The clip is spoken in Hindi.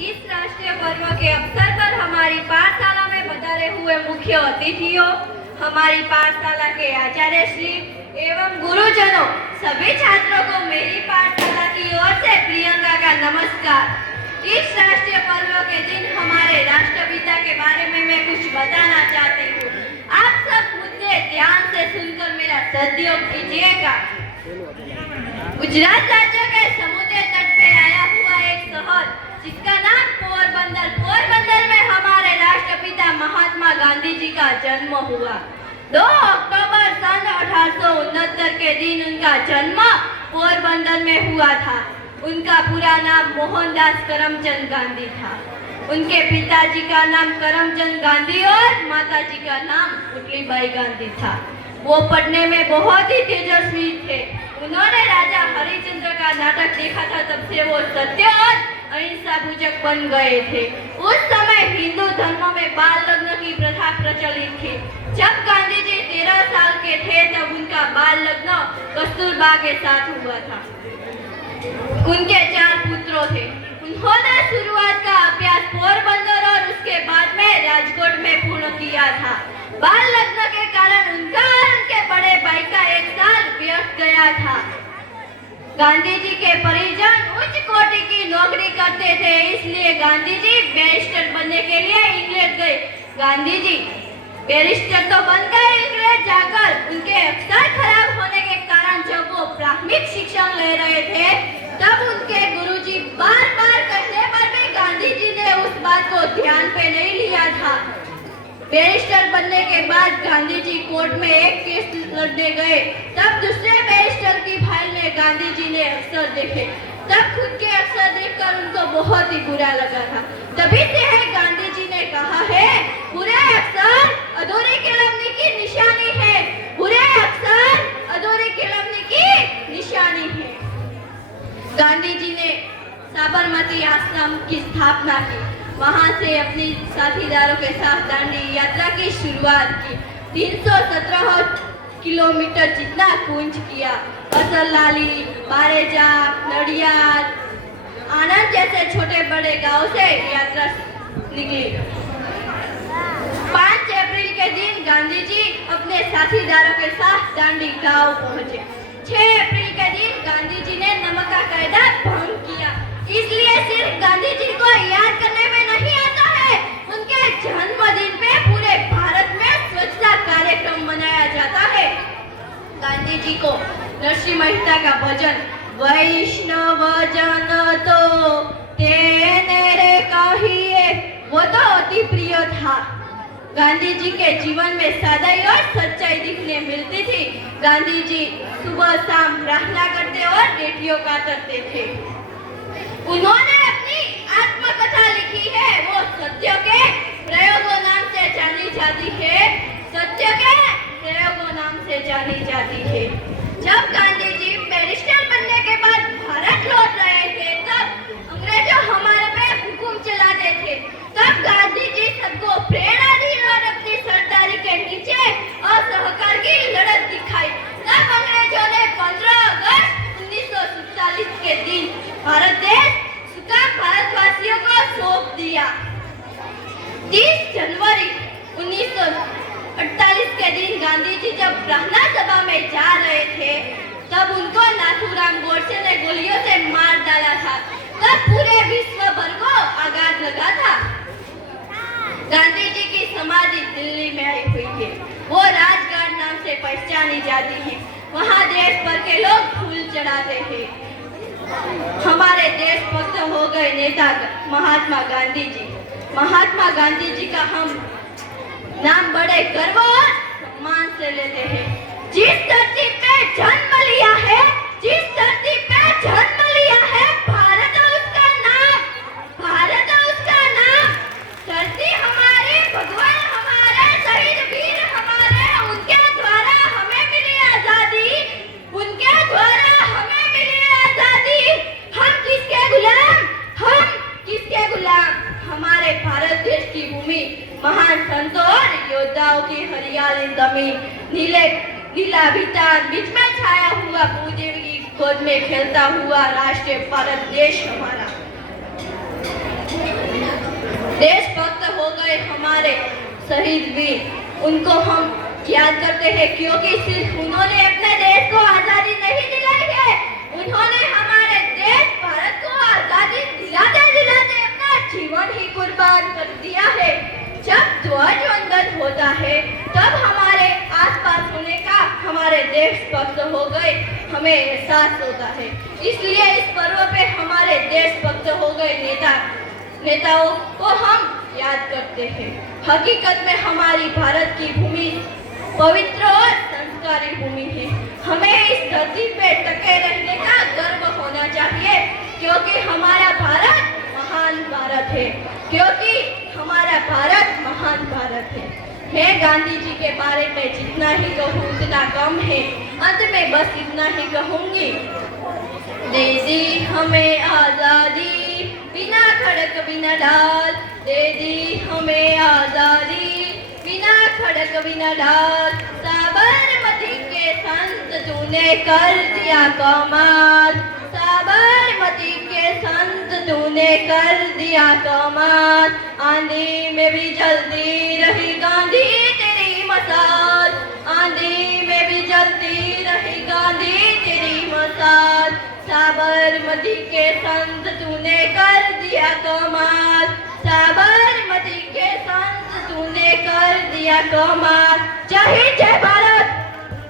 इस राष्ट्रीय पर्व के अवसर पर हमारी पाठशाला में पधारे हुए मुख्य अतिथियों, हमारी पाठशाला के आचार्य श्री एवं गुरुजनों, सभी छात्रों को मेरी पाठशाला की ओर से प्रियंका का नमस्कार। इस राष्ट्रीय पर्व के दिन हमारे राष्ट्रपिता के बारे में मैं कुछ बताना चाहती हूँ। आप सब मुझे ध्यान से सुनकर मेरा सदयोग कीजिएगा। गुजरात राज्य के समुद्र तट पे आया हुआ एक शहर जिसका नाम पोरबंदर में हमारे राष्ट्रपिता महात्मा गांधी जी का जन्म हुआ। 2 अक्टूबर सन 1869 के दिन उनका जन्म पोरबंदर में हुआ था। उनका पूरा नाम मोहनदास करमचंद गांधी था। उनके पिताजी का नाम करमचंद गांधी और माताजी का नाम पुतलीबाई गांधी था। वो पढ़ने में बहुत ही तेजस्वी थे। उन्होंने राजा हरिश्चंद्र का नाटक देखा था, तब से वो सत्य और अहिंसा पूजक बन गए थे। उस समय हिंदू धर्म में बाल लग्न की प्रथा प्रचलित थी। जब गांधी जी 13 साल के थे तब उनका बाल लग्न कस्तूरबा के साथ हुआ था। उनके 4 पुत्रों थे। उन्होंने शुरुआत का अभ्यास पोरबंदर और उसके बाद में राजकोट में पूर्ण किया था। बाल लग्न के कारण उनका और उनके बड़े भाई का 1 साल व्यर्थ गया था। गांधी जी के परिजन उच्च कोटि की नौकरी करते थे, इसलिए गांधी जी बैरिस्टर बनने के लिए इंग्लैंड गए। गांधी जी बैरिस्टर तो बन गए, इंग्लैंड जाकर उनके अक्षर खराब होने के कारण जब वो प्राथमिक शिक्षण ले रहे थे तब उनके गुरुजी बार-बार कहने पर भी गांधी जी ने उस बात को ध्यान पे नहीं लिया था। बैरिस्टर बनने के बाद गांधी जी कोर्ट में एक केस लड़ने गए। तब दूसरे बैरिस्टर की फाइल में गांधी जी ने अक्षर देखे। तब खुद के अक्षर देखकर उनको बहुत ही बुरा लगा था। तभी से है गांधी जी ने कहा है, बुरे अक्षर अधूरी कलमी की निशानी है। बुरे अक्षर अधूरी कलमी की निशानी है। गांधी जी ने साबरमती आश्रम की स्थापना की। वहां से अपनी साथीदारों के साथ दांडी यात्रा की शुरुआत की। 317 किलोमीटर जितना कूच किया। असरलाली, बारेजा, नडियाद, आनंद जैसे छोटे बड़े गांव से यात्रा निकली। 5 अप्रैल के दिन गांधी जी अपने साथीदारों के साथ दांडी गांव पहुंचे। 6 अप्रैल के दिन गांधी जी ने नमक का कायदा भंग किया। इसलिए सिर्फ गांधी जी को याद करने में नहीं आता है, उनके जन्मदिन पे पूरे भारत में स्वच्छता कार्यक्रम मनाया जाता है। गांधी जी को नरसिंह मेहता का भजन वैष्णव जन तो तेने रे कहिए, वो तो अति प्रिय था। गांधी जी के जीवन में सादाई और सच्चाई दिखने मिलती थी। गांधी जी सुबह शाम प्रार्थना करते और रेडियो काटते थे। उन्होंने अपनी आत्मकथा लिखी है, वो सत्य के प्रयोगों नाम से जानी जाती है। सत्य के प्रयोगों नाम से जानी जाती है। जब गांधी जी बैरिस्टर बनने के बाद भारत लौट रहे थे तब अंग्रेजों हमारे पे हुक्म चलाते थे। तब गांधी जी सबको प्रेरणा दी और अपनी सरदारी के नीचे असहकार की लड़त दिखाई। तब अंग्रेजों ने 15 अगस्त 1947 के दिन भारत देश भारतवासियों को सौंप दिया। 30 जनवरी 1948 के दिन गांधी जी जब प्रार्थना सभा में जा रहे थे तब उनको नाथूराम गोडसे ने गोलियों से मार डाला था। तब पूरे विश्व भर को आघात लगा था। गांधी जी की समाधि दिल्ली में आई हुई है। वो राजघाट नाम से पहचानी जाती है। वहाँ देश भर के लोग फूल चढ़ाते हैं। हमारे देशभक्त हो गए नेता महात्मा गांधी जी। महात्मा गांधी जी का हम नाम बड़े गर्व और सम्मान से लेते हैं। जिस धरती पे जन्म लिया है, जिस धरती पे जन्म लिया है, भारत उसका नाम, भारत उसका नाम। धरती हमारे, भगवान हमारे, शहीद वीर हमारे, उनके द्वारा हमें मिली आजादी, उनके द्वारा हमें मिली आजादी। हम किसके गुलाम, हम किसके गुलाम? हमारे भारत देश की भूमि महान संतों और योद्धाओं की हरियाली जमीन, नीला वितान, बीच में छाया हुआ भूदेवी की गोद में खेलता हुआ राष्ट्रीय भारत देश हमारा। देशभक्त हो गए हमारे शहीद वीर, उनको हम याद करते हैं क्योंकि सिर्फ उन्होंने अपने देश को आजादी नहीं दिलाई है, उन्होंने हमारे देश भारत को आजादी दिलाते दिलाते अपना जीवन ही कुर्बान कर दिया है। जब ध्वज वंदन होता है तब हमारे आसपास होने का हमारे देशभक्त हो गए हमें एहसास होता है। इसलिए इस पर्व पे हमारे देशभक्त हो गए नेताओं को हम याद करते हैं। हकीकत में हमारी भारत की भूमि पवित्र और संस्कारी भूमि है। हमें इस धरती पे टके रहने का गर्व होना चाहिए क्योंकि हमारा भारत महान भारत है, क्योंकि हमारा भारत महान भारत है। मैं गांधी जी के बारे में जितना ही कहूँ उतना कम है। अंत में बस इतना ही कहूँगी, दे दी हमें आजादी बिना खड़क बिना ढाल, दे दी हमें आजादी बिना खड़क बिना ढाल, साबरमती के संत तूने कर दिया कमाल, साबरमती के संत तूने कर दिया कमाल, आंधी में भी जलती रही गांधी तेरी मसाल, आंधी में भी जलती रही गांधी तेरी मसाल, साबरमती के संत तूने कर दिया कमाल, साबरमती के संत तूने कर दिया कमाल। जय हिंद जय भारत।